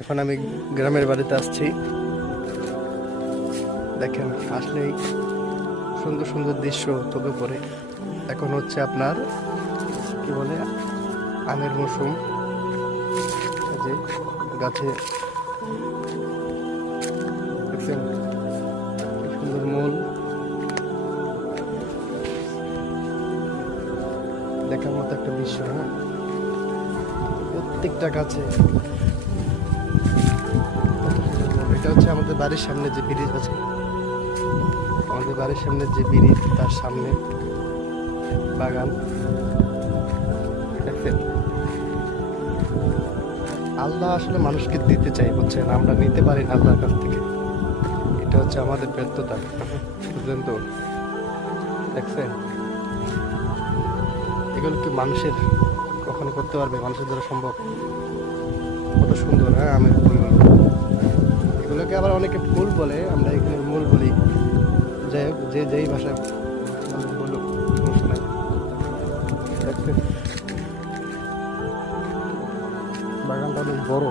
এখন আমি গ্রামের বাড়িতে আসছি। দেখেন, আসলেই সুন্দর সুন্দর দৃশ্য চোখে পড়ে। এখন হচ্ছে আপনার কি বলে আমের মৌসুম। এই যে গাছে দেখছেন কি সুন্দর মূল, দেখার মতো একটা দৃশ্য। হ্যাঁ, প্রত্যেকটা গাছে কত সুন্দর মূল। এটা হচ্ছে আমাদের বাড়ির সামনে যে ব্রিজ আছে, আমাদের বাড়ির সামনে যে ব্রিজ তার সামনে বাগান। দেখছেন, আল্লাহ আসলে মানুষকে দিতে চাই, বুঝছেন, আমরা নিতে পারি না আল্লাহর কাছ থেকে। এটা হচ্ছে আমাদের ব্যর্থতা, বুঝলেন তো? দেখছেন, এগুলো কি মানুষের কখনো করতে পারবে? মানুষের দ্বারা সম্ভব? কত সুন্দর। হ্যাঁ, আমের ফুলগুলো, এগুলোকে আবার অনেকে ফুল বলে, আমরা এখানে মূল বলি। যাই হোক, যে যেই ভাষায় বলুক, সমস্যা নাই। দেখছেন, বাগানটা অনেক বড়,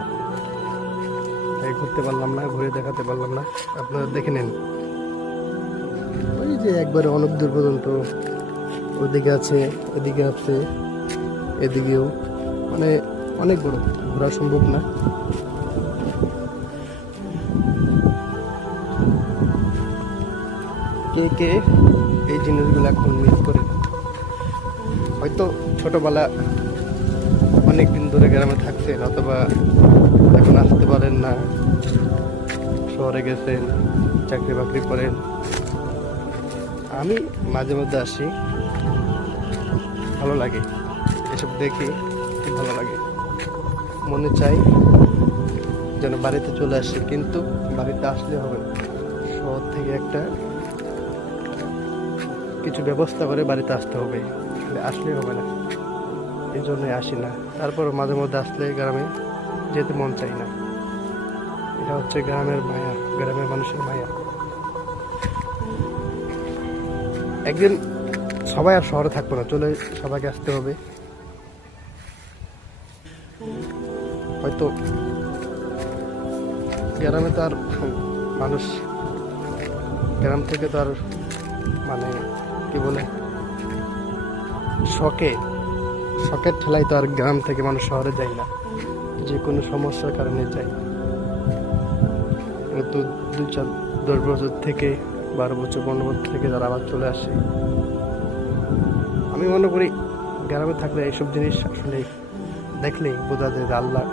তাই ঘুরতে পারলাম না, ঘুরে দেখাতে পারলাম না। আপনারা দেখে নেন, ওই যে একবারে অনেক দূর পর্যন্ত ওদিকে আছে, এদিকে আছে, এদিকেও, মানে অনেক বড়, ঘোরা সম্ভব না। কে কে এই জিনিসগুলো এখন মিস করে? হয়তো ছোটবেলা অনেকদিন ধরে গ্রামে থাকছেন, অথবা এখন আসতে পারেন না, শহরে গেছেন, চাকরি বাকরি করেন। আমি মাঝে মধ্যে আসি, ভালো লাগে, এসব দেখি খুব ভালো লাগে। মনে চাই যেন বাড়িতে চলে আসি, কিন্তু বাড়িতে আসলে হবে না, শহর থেকে একটা কিছু ব্যবস্থা করে বাড়িতে আসতে হবে, আসলে হবে না, এই জন্যই আসি না। তারপর মাঝে মধ্যে আসলে গ্রামে যেতে মন চাই না। এটা হচ্ছে গ্রামের মায়া, গ্রামের মানুষের মায়া। একদিন সবাই আর শহরে থাকবো না, চলে সবাইকে আসতে হবে। হয়তো গ্রামে তো আর মানুষ, গ্রাম থেকে তো আর মানে কি বলে শখের ঠেলায় তো আর গ্রাম থেকে মানুষ শহরে যায় না, যে কোনো সমস্যার কারণে যায়। তো 2-4-10 বছর থেকে, 12 বছর 15 বছর থেকে যারা আবার চলে আসে, আমি মনে করি গ্রামে থাকলে এইসব জিনিস আসলে দেখলেই বোঝা যায় যে আল্লাহ